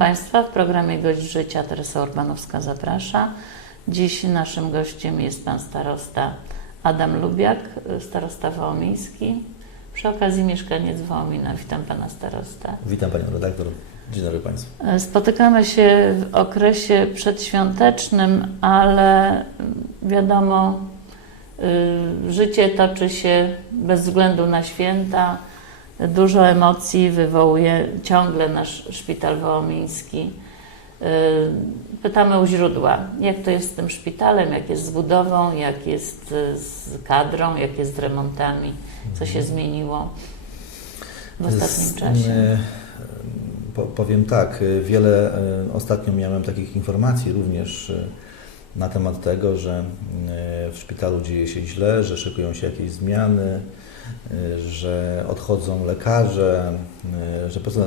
Państwa w programie Gość Życia. Teresa Urbanowska zaprasza. Dziś naszym gościem jest Pan starosta Adam Lubiak, starosta wołomiński. Przy okazji mieszkaniec Wołomina. Witam Pana starosta. Witam Panią redaktor. Dzień dobry Państwu. Spotykamy się w okresie przedświątecznym, ale wiadomo, y, życie toczy się bez względu na święta. Dużo emocji wywołuje ciągle nasz szpital wołomiński. Y, Pytamy u źródła, jak to jest z tym szpitalem, jak jest z budową, jak jest y, z kadrą, jak jest z remontami, co się zmieniło w ostatnim Z- czasie. Po, powiem tak, wiele ostatnio miałem takich informacji również na temat tego, że w szpitalu dzieje się źle, że szykują się jakieś zmiany, że odchodzą lekarze, e, że prostu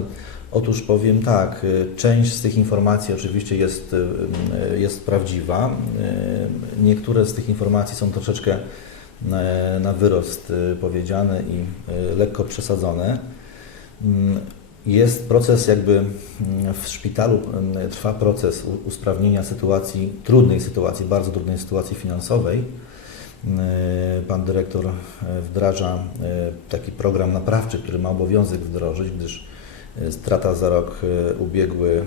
Otóż powiem tak, e, część z tych informacji oczywiście jest, jest prawdziwa. Niektóre z tych informacji są troszeczkę na, wyrost powiedziane i lekko przesadzone. Jest proces jakby w szpitalu trwa proces usprawnienia sytuacji, trudnej sytuacji, bardzo trudnej sytuacji finansowej. Mm, Pan dyrektor e, wdraża e, taki program naprawczy, który ma obowiązek wdrożyć, gdyż e, strata za rok e, ubiegły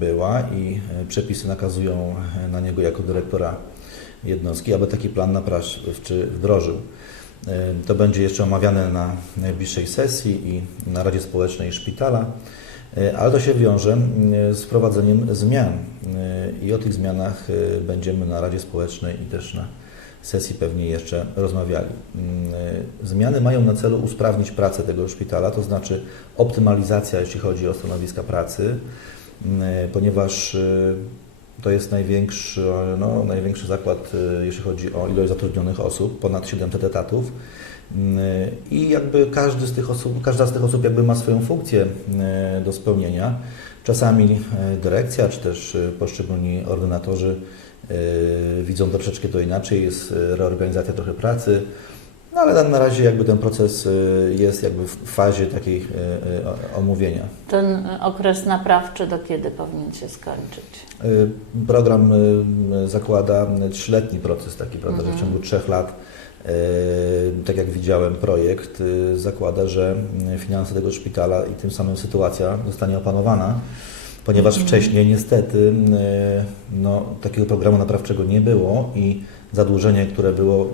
była i e, przepisy nakazują e, na niego jako dyrektora jednostki, aby taki plan naprawczy wdrożył. E, To będzie jeszcze omawiane na najbliższej sesji i na Radzie Społecznej Szpitala, E, ale to się wiąże z wprowadzeniem zmian E, i o tych zmianach e, będziemy na Radzie Społecznej i też na sesji pewnie jeszcze rozmawiali. Mm, Zmiany mają na celu usprawnić pracę tego szpitala, to znaczy optymalizacja, jeśli chodzi o stanowiska pracy, mm, ponieważ e, to jest największy, no, największy zakład, e, jeśli chodzi o ilość zatrudnionych osób, ponad 700 etatów. Mm, I jakby każdy z tych osób, każda z tych osób jakby ma swoją funkcję e, do spełnienia. Czasami dyrekcja, czy też poszczególni ordynatorzy widzą troszeczkę to inaczej, jest e, reorganizacja trochę pracy, no ale na- razie jakby ten proces e, jest jakby w fazie takiej omówienia. Ten okres naprawczy do kiedy powinien się skończyć? Program zakłada trzyletni proces taki, prawda, że w Mhm. ciągu trzech lat, tak jak widziałem projekt, zakłada, że finanse tego szpitala i tym samym sytuacja zostanie opanowana, ponieważ Mhm. wcześniej niestety y, no, takiego programu naprawczego nie było i zadłużenie, które było,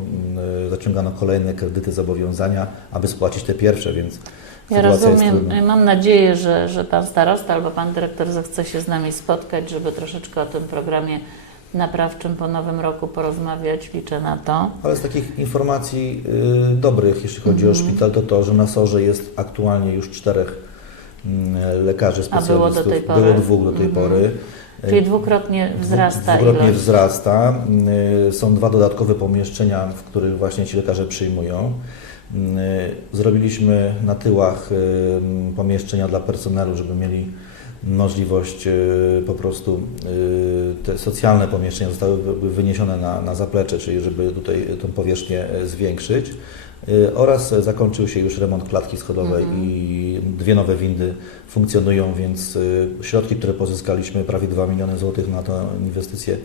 y, zaciągano kolejne kredyty, zobowiązania, aby spłacić te pierwsze, więc Ja rozumiem, trudna. mam nadzieję, że, że Pan starosta albo Pan dyrektor zechce się z nami spotkać, żeby troszeczkę o tym programie naprawczym po nowym roku porozmawiać. Liczę na to. Ale z takich informacji y, dobrych, jeśli chodzi Mhm. o szpital, to to, że na SOR-ze jest aktualnie już czterech mm, lekarzy A było do specjalistów. tej pory? Było dwóch do tej Mhm. pory. Czyli dwukrotnie wzrasta Dwukrotnie ilość. wzrasta. Y, Są dwa dodatkowe pomieszczenia, w których właśnie ci lekarze przyjmują. Y, Zrobiliśmy na tyłach y, pomieszczenia dla personelu, żeby mieli możliwość po prostu te socjalne pomieszczenia zostały wy- wyniesione na, na zaplecze, czyli żeby tutaj tą powierzchnię zwiększyć. Y, Oraz zakończył się już remont klatki schodowej Mhm. i dwie nowe windy funkcjonują, więc y, środki, które pozyskaliśmy, prawie 2 miliony złotych na tę inwestycję,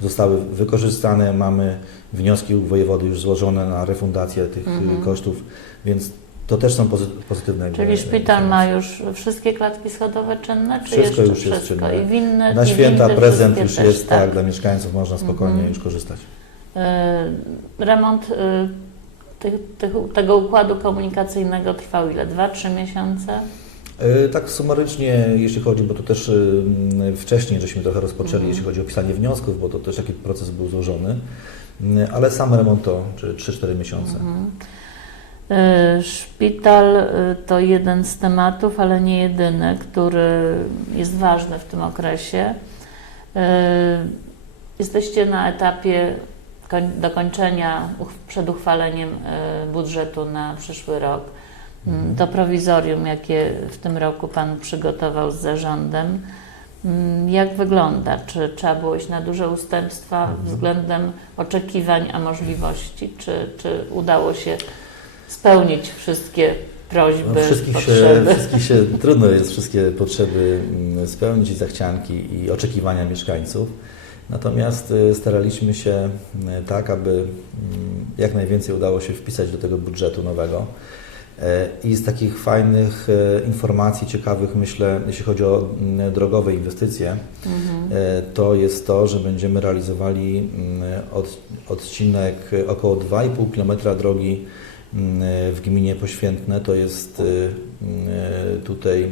zostały wykorzystane. Mamy wnioski u wojewody już złożone na refundację tych y, Mhm. kosztów, więc to też są pozy- pozytywne. Czyli szpital ma już wszystkie klatki schodowe czynne, czy Wszystko już jest wszystko? czynne. I winne, Na święta windy, prezent już też, jest, tak, dla mieszkańców można spokojnie Mhm. już korzystać. Remont tych, tych, tego układu komunikacyjnego trwał ile? Dwa, trzy miesiące? E, Tak sumarycznie, jeśli chodzi, bo to też y, m, wcześniej żeśmy trochę rozpoczęli, Mhm. jeśli chodzi o pisanie wniosków, bo to też taki proces był złożony, m, ale sam remont to czy 3-4 miesiące. Mhm. Y, Szpital y, to jeden z tematów, ale nie jedyny, który jest ważny w tym okresie. Y, Jesteście na etapie dokończenia przed uchwaleniem y, budżetu na przyszły rok. Mm. To prowizorium, jakie w tym roku Pan przygotował z zarządem, mm, jak wygląda? Czy trzeba było iść na duże ustępstwa Mhm. względem oczekiwań, a możliwości? Czy, czy udało się spełnić wszystkie prośby, No, wszystkich, się, potrzeby. wszystkich się trudno jest wszystkie potrzeby mm, spełnić i zachcianki i oczekiwania mieszkańców. Natomiast y, staraliśmy się y, tak, aby mm, jak najwięcej udało się wpisać do tego budżetu nowego. E, I z takich fajnych informacji, ciekawych, myślę, jeśli chodzi o mm, drogowe inwestycje, Mhm. To jest to, że będziemy realizowali mm, od, odcinek około 2,5 km drogi w gminie Poświętne. To jest y, y, tutaj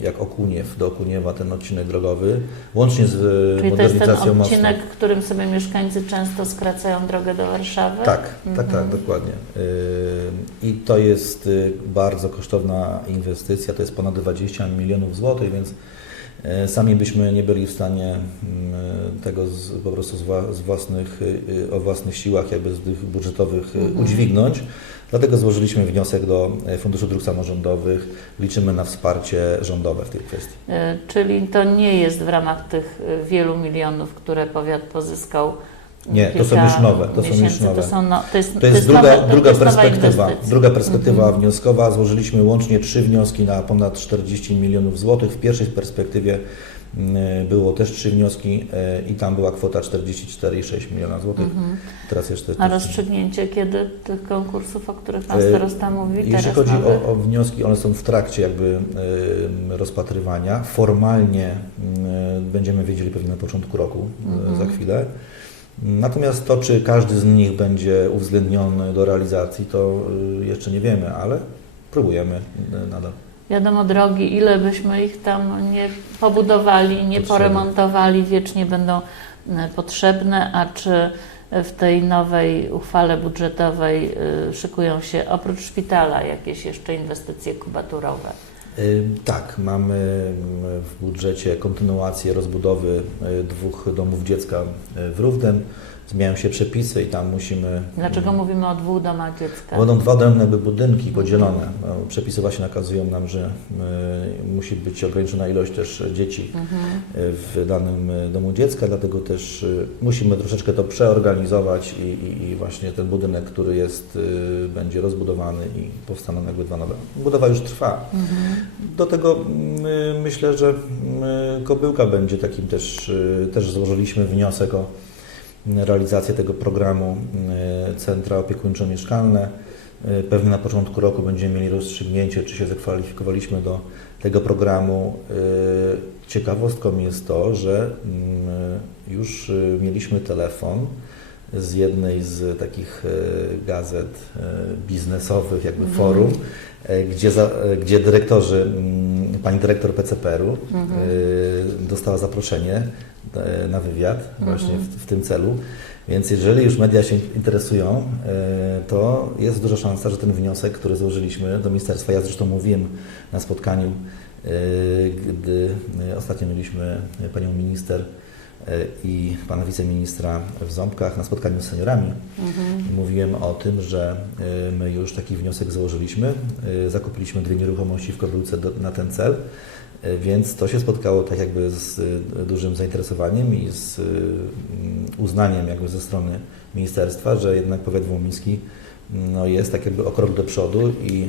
jak Okuniew, do Okuniewa ten odcinek drogowy, łącznie z y, Czyli to jest ten modernizacją mostu. odcinek, którym sobie mieszkańcy często skracają drogę do Warszawy? Tak, tak, tak, Mhm. dokładnie. Y, I to jest y, bardzo kosztowna inwestycja, to jest ponad 20 milionów złotych, więc sami byśmy nie byli w stanie y, tego z, po prostu z, wła- z własnych, o własnych siłach, jakby z tych budżetowych Mhm. udźwignąć. Dlatego złożyliśmy wniosek do y, Funduszu Dróg Samorządowych. Liczymy na wsparcie rządowe w tej kwestii. Y, Czyli to nie jest w ramach tych y, wielu milionów, które powiat pozyskał. Nie, to są już nowe, to są już miesięcy. nowe. To, są no, to jest, To jest, druga, nowe, druga perspektywa. Druga perspektywa Mhm. wnioskowa. Złożyliśmy łącznie trzy wnioski na ponad 40 milionów złotych. W pierwszej perspektywie było też trzy wnioski e, i tam była kwota 44,6 miliona złotych. Mhm. Teraz jest A 40. rozstrzygnięcie kiedy tych konkursów, o których Pan E, starosta mówi? Jeśli teraz chodzi o, o wnioski, one są w trakcie jakby rozpatrywania. Formalnie em, będziemy wiedzieli pewnie na początku roku, Mhm. za chwilę. Natomiast to, czy każdy z nich będzie uwzględniony do realizacji, to y, jeszcze nie wiemy, ale próbujemy y, nadal. Wiadomo, drogi, ile byśmy ich tam nie pobudowali, nie poremontowali, wiecznie będą e, potrzebne, a czy w tej nowej uchwale budżetowej e, szykują się oprócz szpitala jakieś jeszcze inwestycje kubaturowe? Y, Tak, mamy mm, w budżecie kontynuację rozbudowy dwóch domów dziecka w Równem. Zmieniają się przepisy i tam musimy. Dlaczego mówimy o dwóch domach dziecka? Będą dwa odrębne budynki podzielone. No, Przepisy właśnie nakazują nam, że y, musi być ograniczona ilość też dzieci Mhm. y, w danym y, domu dziecka, dlatego też musimy troszeczkę to przeorganizować i, i, i właśnie ten budynek, który jest, będzie rozbudowany i powstaną jakby dwa nowe. Budowa już trwa. Mhm. Do tego mm, myślę, że mm, Kobyłka będzie takim też, też złożyliśmy wniosek o realizację tego programu y, Centra Opiekuńczo-Mieszkalne. Y, Pewnie na początku roku będziemy mieli rozstrzygnięcie, czy się zakwalifikowaliśmy do tego programu. Y, Ciekawostką jest to, że mm, już mieliśmy telefon z jednej z takich gazet biznesowych, jakby Mhm. forum, gdzie, za, gdzie dyrektorzy, mm, pani dyrektor PCPR-u Mhm. dostała zaproszenie na wywiad właśnie Mhm. w, w tym celu. Więc jeżeli już media się interesują, e, to jest duża szansa, że ten wniosek, który złożyliśmy do ministerstwa, ja zresztą mówiłem na spotkaniu, e, gdy e, ostatnio mieliśmy panią minister e, i pana wiceministra w Ząbkach na spotkaniu z seniorami, Mhm. Mówiłem o tym, że my już taki wniosek założyliśmy. Y, Zakupiliśmy dwie nieruchomości w Kobyłce do, na ten cel, więc to się spotkało tak jakby z y, dużym zainteresowaniem i z y, mm, uznaniem jakby ze strony ministerstwa, że jednak powiat wołomiński no, jest tak jakby o krok do przodu i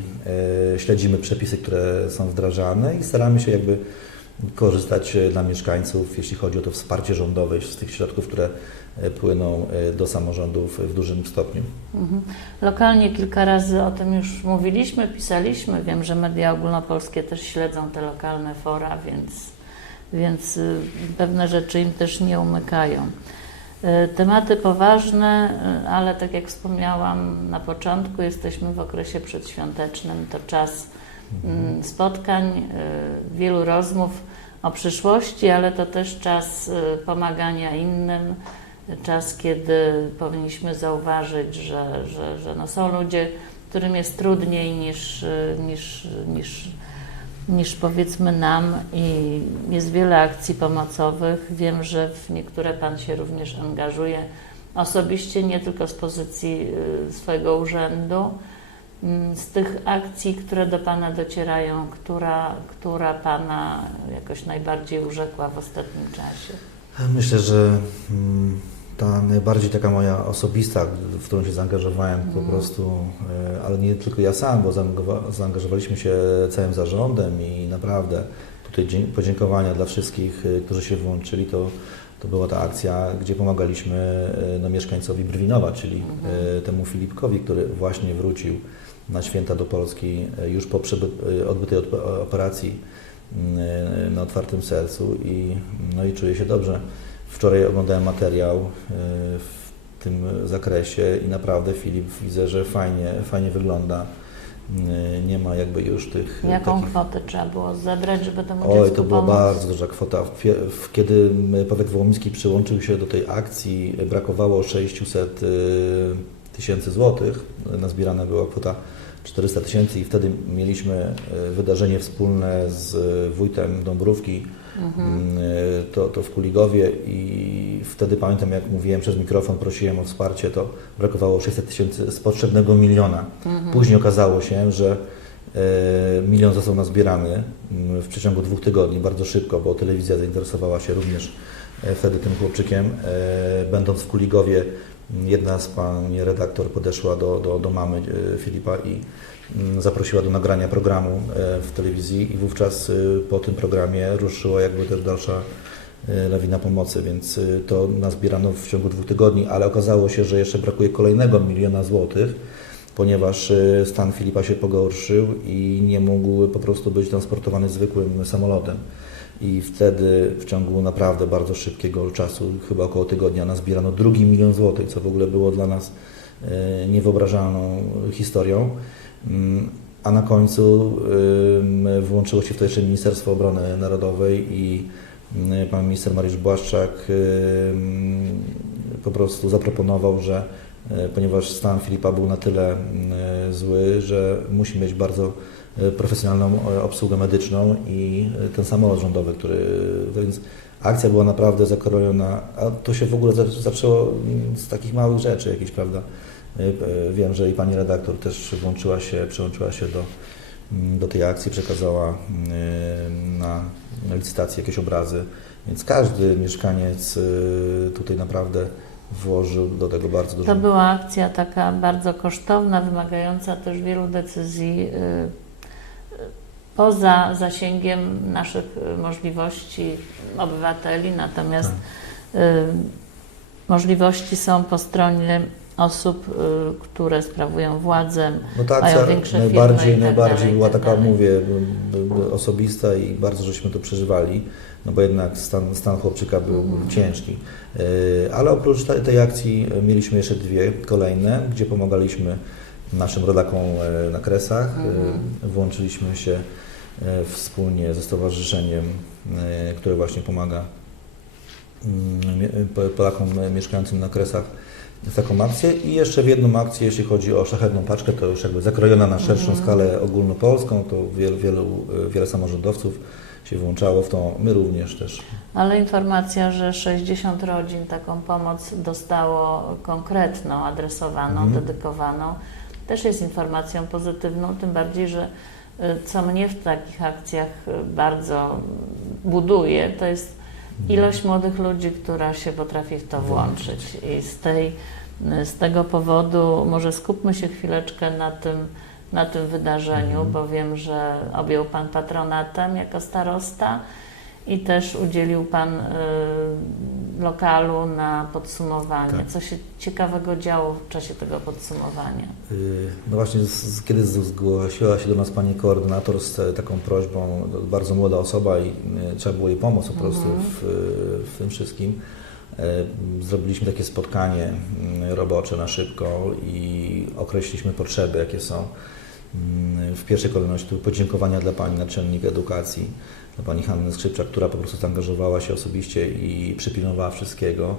y, śledzimy przepisy, które są wdrażane i staramy się jakby korzystać y, dla mieszkańców, jeśli chodzi o to wsparcie rządowe z tych środków, które płyną y, do samorządów w dużym stopniu. Mhm. Lokalnie kilka razy o tym już mówiliśmy, pisaliśmy. Wiem, że media ogólnopolskie też śledzą te lokalne fora, więc, więc y, pewne rzeczy im też nie umykają. Y, Tematy poważne, y, ale tak jak wspomniałam na początku, jesteśmy w okresie przedświątecznym. To czas mm, spotkań, y, wielu rozmów o przyszłości, ale to też czas pomagania innym, czas, kiedy powinniśmy zauważyć, że, że, że no są ludzie, którym jest trudniej niż, niż, niż, niż powiedzmy nam i jest wiele akcji pomocowych. Wiem, że w niektóre Pan się również angażuje osobiście, nie tylko z pozycji y, swojego urzędu. Mm, Z tych akcji, które do Pana docierają, która, która Pana jakoś najbardziej urzekła w ostatnim czasie? Myślę, że mm, ta najbardziej taka moja osobista, w którą się zaangażowałem po Mhm. prostu, e, ale nie tylko ja sam, bo zaangażowa- zaangażowaliśmy się całym zarządem i naprawdę tutaj podziękowania dla wszystkich, e, którzy się włączyli, to, to była ta akcja, gdzie pomagaliśmy e, no, mieszkańcowi Brwinowa, czyli Mhm. temu Filipkowi, który właśnie wrócił na święta do Polski już po odbytej operacji mm, na otwartym sercu i, no i czuję się dobrze. Wczoraj oglądałem materiał e, w tym zakresie i naprawdę Filip widzę, że fajnie, fajnie wygląda. E, Nie ma jakby już tych Jaką takich... kwotę trzeba było zebrać, żeby temu Oj, dziecku to była pomóc? bardzo duża kwota. Kiedy powiat wołomiński przyłączył się do tej akcji, brakowało 600 y, tysięcy złotych. Nazbierana była kwota 400 tysięcy i wtedy mieliśmy y, wydarzenie wspólne z wójtem Dąbrówki, Mhm. y, to, to w Kuligowie i wtedy pamiętam, jak mówiłem przez mikrofon, prosiłem o wsparcie, to brakowało 600 tysięcy z potrzebnego miliona. Mhm. Później okazało się, że e, milion został nazbierany mm, w przeciągu dwóch tygodni, bardzo szybko, bo telewizja zainteresowała się również e, wtedy tym chłopczykiem. E, Będąc w Kuligowie, jedna z pani redaktor podeszła do, do, do mamy e, Filipa i mm, zaprosiła do nagrania programu e, w telewizji i wówczas e, po tym programie ruszyła jakby też dalsza lawina pomocy, więc to nazbierano w ciągu dwóch tygodni, ale okazało się, że jeszcze brakuje kolejnego miliona złotych, ponieważ stan Filipa się pogorszył i nie mógł po prostu być transportowany zwykłym samolotem. I wtedy w ciągu naprawdę bardzo szybkiego czasu, chyba około tygodnia, nazbierano drugi milion złotych, co w ogóle było dla nas e, niewyobrażalną historią. Mm, A na końcu ym, włączyło się w to jeszcze Ministerstwo Obrony Narodowej i mm, pan minister Mariusz Błaszczak ym, po prostu zaproponował, że e, ponieważ stan Filipa był na tyle mm, zły, że musi mieć bardzo e, profesjonalną e, obsługę medyczną i e, ten samolot rządowy, który, więc akcja była naprawdę zakrojona, a to się w ogóle za- zaczęło mm, z takich małych rzeczy jakichś, prawda? Wiem, że i pani redaktor też włączyła się, przyłączyła się do, mm, do tej akcji, przekazała mm, na licytację jakieś obrazy, więc każdy mieszkaniec y, tutaj naprawdę włożył do tego bardzo dużo. To była akcja taka bardzo kosztowna, wymagająca też wielu decyzji y, y, poza zasięgiem naszych y, możliwości obywateli, natomiast Tak. możliwości są po stronie osób, y, które sprawują władzę. No ta mają większe firmy najbardziej, tak najbardziej dalej, była tak taka, dalej. mówię, osobista i bardzo żeśmy to przeżywali, no bo jednak stan, stan chłopczyka był Mhm. ciężki. Ale oprócz tej, akcji mieliśmy jeszcze dwie kolejne, gdzie pomagaliśmy naszym rodakom na Kresach. Mhm. Włączyliśmy się wspólnie ze stowarzyszeniem, y, które właśnie pomaga mm, Polakom mieszkającym na Kresach w taką akcję i jeszcze w jedną akcję, jeśli chodzi o szlachetną paczkę, to już jakby zakrojona na szerszą Mhm. skalę ogólnopolską, to wielu, wielu, wiele samorządowców się włączało w to, my również też. Ale informacja, że 60 rodzin taką pomoc dostało konkretną, adresowaną, Mhm. dedykowaną, też jest informacją pozytywną, tym bardziej, że co mnie w takich akcjach y, bardzo buduje, to jest ilość młodych ludzi, która się potrafi w to włączyć. I z, tej, z tego powodu może skupmy się chwileczkę na tym, na tym wydarzeniu, Mhm. bo wiem, że objął Pan patronatem jako starosta i też udzielił Pan y, lokalu na podsumowanie. Tak. Co się ciekawego działo w czasie tego podsumowania? Y, No właśnie, kiedy zgłosiła się do nas pani koordynator z e, taką prośbą, no, bardzo młoda osoba i y, trzeba było jej pomóc po prostu Mhm. w, w tym wszystkim. E, Zrobiliśmy takie spotkanie mm, robocze na szybko i określiliśmy potrzeby, jakie są. Mm, W pierwszej kolejności podziękowania dla pani naczelnik edukacji, dla pani Hanny Skrzypczak, która po prostu zaangażowała się osobiście i przypilnowała wszystkiego.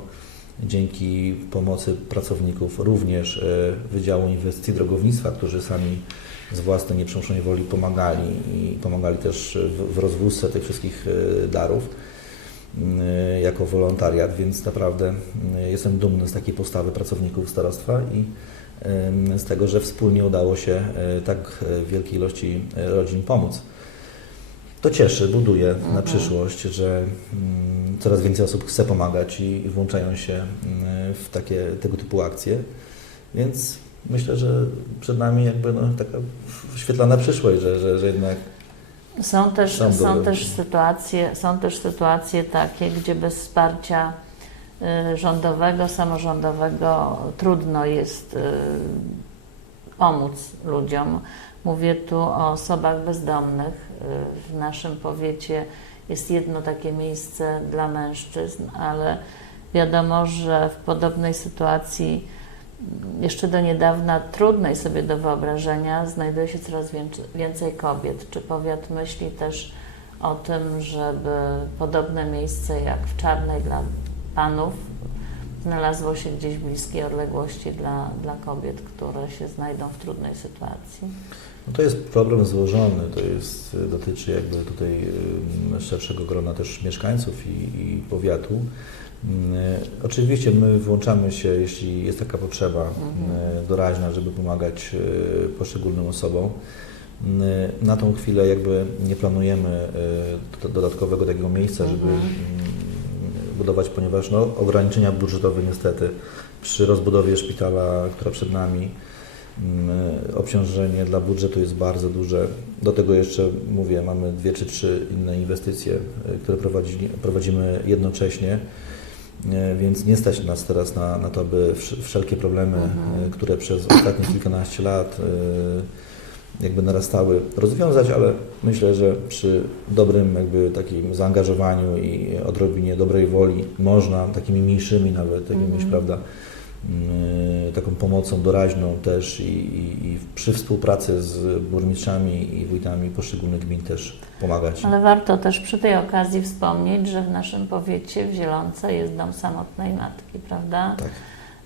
Dzięki pomocy pracowników również e, Wydziału Inwestycji Drogownictwa, którzy sami z własnej nieprzymuszonej woli pomagali i pomagali też w, rozwózce tych wszystkich e, darów y, jako wolontariat, więc naprawdę y, jestem dumny z takiej postawy pracowników starostwa i z tego, że wspólnie udało się y, tak y, wielkiej ilości y, rodzin pomóc. To cieszy, buduje na Mhm. przyszłość, że mm, coraz więcej osób chce pomagać i, włączają się mm, w takie tego typu akcje. Więc myślę, że przed nami jakby no, taka świetlana przyszłość, że, że, że jednak Są też, Są są, też sytuacje, są też sytuacje takie, gdzie bez wsparcia rządowego, samorządowego trudno jest y, pomóc ludziom. Mówię tu o osobach bezdomnych. Y, W naszym powiecie jest jedno takie miejsce dla mężczyzn, ale wiadomo, że w podobnej sytuacji mm, jeszcze do niedawna trudnej sobie do wyobrażenia znajduje się coraz więcej kobiet. Czy powiat myśli też o tym, żeby podobne miejsce jak w Czarnej dla panów znalazło się gdzieś w bliskiej odległości dla, dla kobiet, które się znajdą w trudnej sytuacji? No to jest problem złożony, to jest, dotyczy jakby tutaj szerszego grona też mieszkańców i, i powiatu. Ym, Oczywiście my włączamy się, jeśli jest taka potrzeba Mhm. ym, doraźna, żeby pomagać y, poszczególnym osobom. Ym, Na tą chwilę jakby nie planujemy do- dodatkowego takiego miejsca, żeby Mhm. Budować, ponieważ no, ograniczenia budżetowe niestety przy rozbudowie szpitala, która przed nami, Mm, Obciążenie dla budżetu jest bardzo duże. Do tego jeszcze mówię, mamy dwie czy trzy inne inwestycje, y, które prowadzi, prowadzimy jednocześnie, y, więc nie stać nas teraz na, na to, by wsz- wszelkie problemy, Mhm. które przez ostatnie kilkanaście lat jakby narastały, rozwiązać, ale myślę, że przy dobrym jakby takim zaangażowaniu i odrobinie dobrej woli można takimi mniejszymi nawet, jakimiś, Mhm. prawda, y, taką pomocą doraźną też i, i, i przy współpracy z burmistrzami i wójtami poszczególnych gmin też pomagać. Ale warto też przy tej okazji wspomnieć, że w naszym powiecie w Zielonce jest dom samotnej matki, prawda? Tak.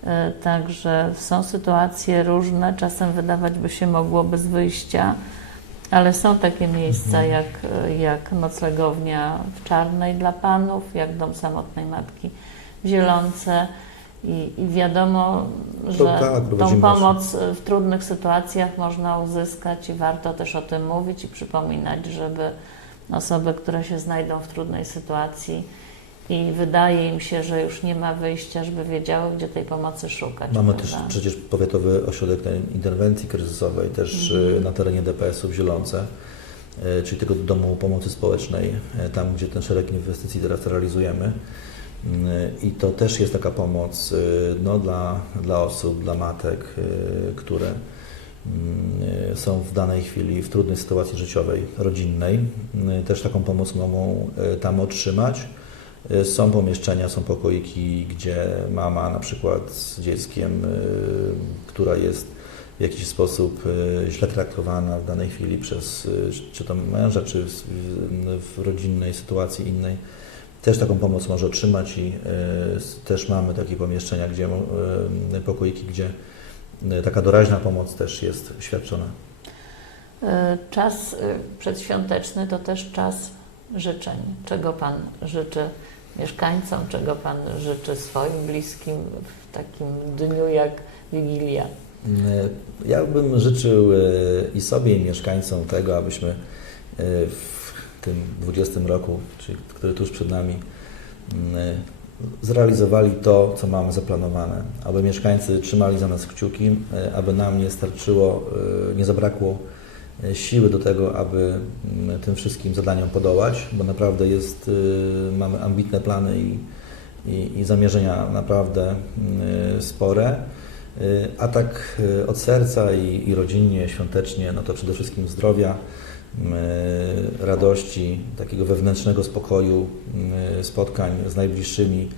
E, Także są sytuacje różne, czasem wydawać by się mogło bez wyjścia, ale są takie miejsca Mhm. jak, jak noclegownia w Czarnej dla panów, jak dom samotnej matki w Zielonce. I, I wiadomo, że tak, tą pomoc e, w trudnych sytuacjach można uzyskać i warto też o tym mówić i przypominać, żeby osoby, które się znajdą w trudnej sytuacji i wydaje im się, że już nie ma wyjścia, żeby wiedziały, gdzie tej pomocy szukać. Mamy prawda? też przecież powiatowy ośrodek interwencji kryzysowej też Mhm. y, na terenie DPS-u w Zielonce, y, czyli tego domu pomocy społecznej, y, tam gdzie ten szereg inwestycji teraz realizujemy. I to też jest taka pomoc no, dla, dla osób, dla matek, które są w danej chwili w trudnej sytuacji życiowej, rodzinnej. Też taką pomoc mogą tam otrzymać. Y, Są pomieszczenia, są pokoiki, gdzie mama na przykład z dzieckiem, y, która jest w jakiś sposób y, źle traktowana w danej chwili przez czy to męża, czy w, rodzinnej sytuacji innej, też taką pomoc może otrzymać i też mamy takie pomieszczenia, gdzie pokoiki, gdzie taka doraźna pomoc też jest świadczona. Czas przedświąteczny to też czas życzeń. Czego Pan życzy mieszkańcom, czego Pan życzy swoim bliskim w takim dniu jak Wigilia? Y, Ja bym życzył y, i sobie, i mieszkańcom tego, abyśmy y, w tym 20 roku, czyli który tuż przed nami, y, zrealizowali to, co mamy zaplanowane. Aby mieszkańcy trzymali za nas kciuki, aby nam nie starczyło, nie zabrakło siły do tego, aby mm, tym wszystkim zadaniom podołać, bo naprawdę jest, y, mamy ambitne plany i, i, i zamierzenia naprawdę y, spore. Y, A tak od serca i, i rodzinnie, świątecznie, no to przede wszystkim zdrowia, radości, takiego wewnętrznego spokoju, spotkań z najbliższymi,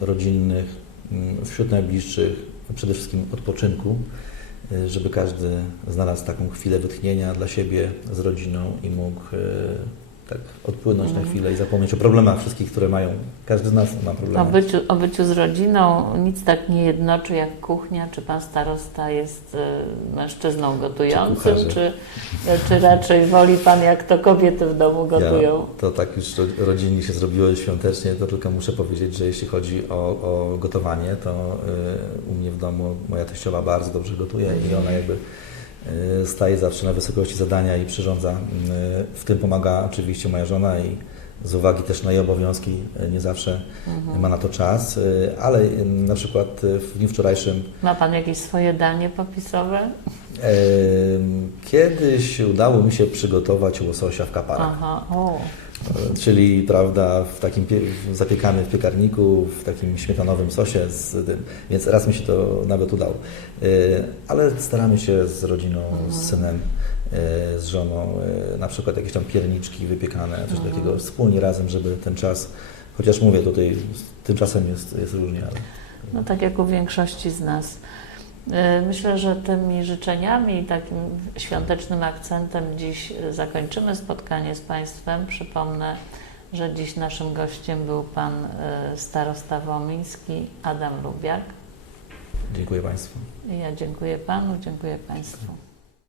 rodzinnych, wśród najbliższych, przede wszystkim odpoczynku, żeby każdy znalazł taką chwilę wytchnienia dla siebie z rodziną i mógł y, tak odpłynąć na Mhm. chwilę i zapomnieć o problemach wszystkich, które mają. Każdy z nas ma O problemy. byciu, o byciu z rodziną nic tak nie jednoczy jak kuchnia. Czy Pan starosta jest y, mężczyzną gotującym, kucharzem. czy, czy raczej woli Pan, jak to kobiety w domu gotują? Ja, to tak już ro- rodzinnie się zrobiło świątecznie, to tylko muszę powiedzieć, że jeśli chodzi o, o gotowanie, to y, u mnie w domu moja teściowa bardzo dobrze gotuje i ona jakby staje zawsze na wysokości zadania i przyrządza. Y, W tym pomaga oczywiście moja żona i z uwagi też na jej obowiązki y, nie zawsze Mhm. ma na to czas, ale na przykład w dniu wczorajszym Ma Pan jakieś swoje danie popisowe? Kiedyś udało mi się przygotować łososia w kaparach, Aha, o. Czyli prawda, w takim pie- zapiekany w piekarniku, w takim śmietanowym sosie, z tym, więc raz mi się to nawet udało. E, Ale staramy się z rodziną, z synem, e, z żoną, e, na przykład jakieś tam pierniczki wypiekane, coś Mhm. takiego wspólnie razem, żeby ten czas, chociaż mówię tutaj, z tym czasem jest, jest różnie, ale No tak jak u większości z nas. Y, Myślę, że tymi życzeniami i takim świątecznym akcentem dziś zakończymy spotkanie z Państwem. Przypomnę, że dziś naszym gościem był Pan y, starosta womiński Adam Lubiak. dziękuję Państwu. Ja dziękuję Panu, dziękuję Państwu.